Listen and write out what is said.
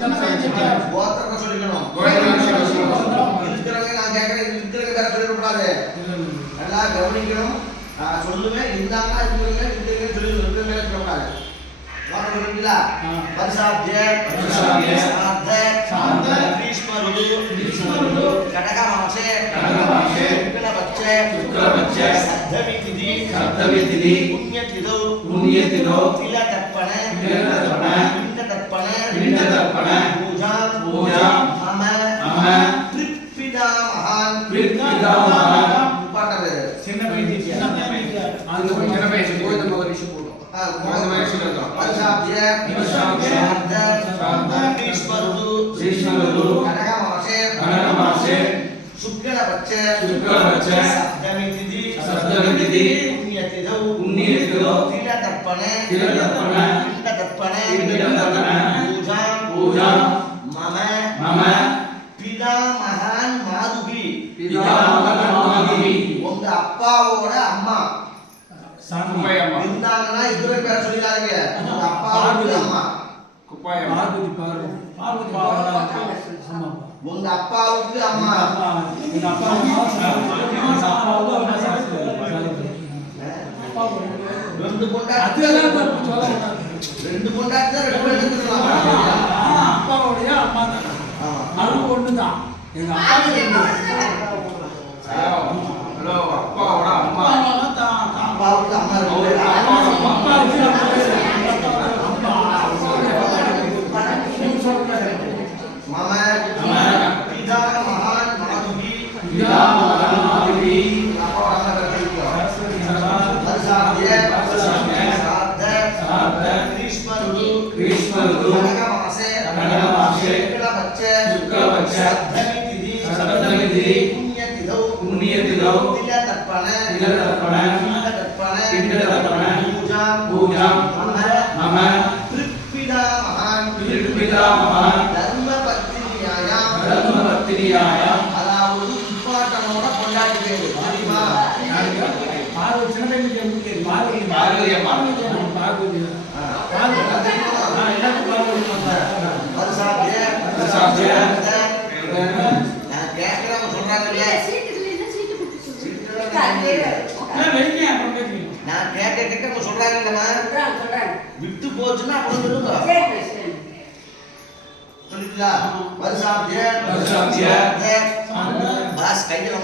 கோத்திரத்தை சொல்லிக்கணும். இருக்கிறவங்க நான் கேட்கறேன், இருக்கிறவங்க வேற சொல்லிடக்கூடாது. நல்லா கவனிக்கணும். சொல்லுவேன் இருந்தாங்க இருக்கிறவங்க சொல்லி இருக்கிறவங்க சொல்லக்கூடாது. வாங்க பரிசாத்திய கடகமாசே शुक्लपक्षे सप्तमी तिथि पुण्यतिथौ तिलतर्पण पिंडतर्पण पूजा मम पितृपितामहान् पाठवे చిన్న వయసు గోవింద మహర్షి పూర్వం గోవింద మహర్షి గారు పరిశాబ్ద్య శ్రీష్మరుడు కనకమాసే शुक्लपक्षे सप्तमी तिथि पुण्यतिथौ तिलतर्पण पिंडतर्पण पूजा मम पितामहान् माधुकी உங்க அப்பாவோட அம்மா இருந்தாங்கன்னா இதுவரை பேர சொல்லிடாதீங்க. உங்க அப்பாவோட அம்மா உங்க அப்பாவுக்கு அம்மா ரெண்டு பொண்டாட்டி அப்பாவுடைய அம்மா அது ஒண்ணுதான். எங்க அப்பாவோட அம்மா அப்பாவுக்கு அம்மா पुण्यतिथौ तिलतर्पण पिंडतर्पण पूजा मम पितृपितामहान् धर्मपत्नियायाम् அதாவது இம்பார்ட்டனோட பொண்டாட்டி பேரு தெரியுமா? பார்வதி சின்ன பையனுக்கு எப்படி பார்வதி அம்மா பார்வதி நான் கேட்கிறவங்க சொல்றாங்கல்ல நான் கேட்க சொல்றாங்கல்லம்மா விட்டு போச்சுன்னா அப்புறம் சொல்லுங்க. சொல்லிக்கலாம் வருஷாப்திய பாஸ் கையில்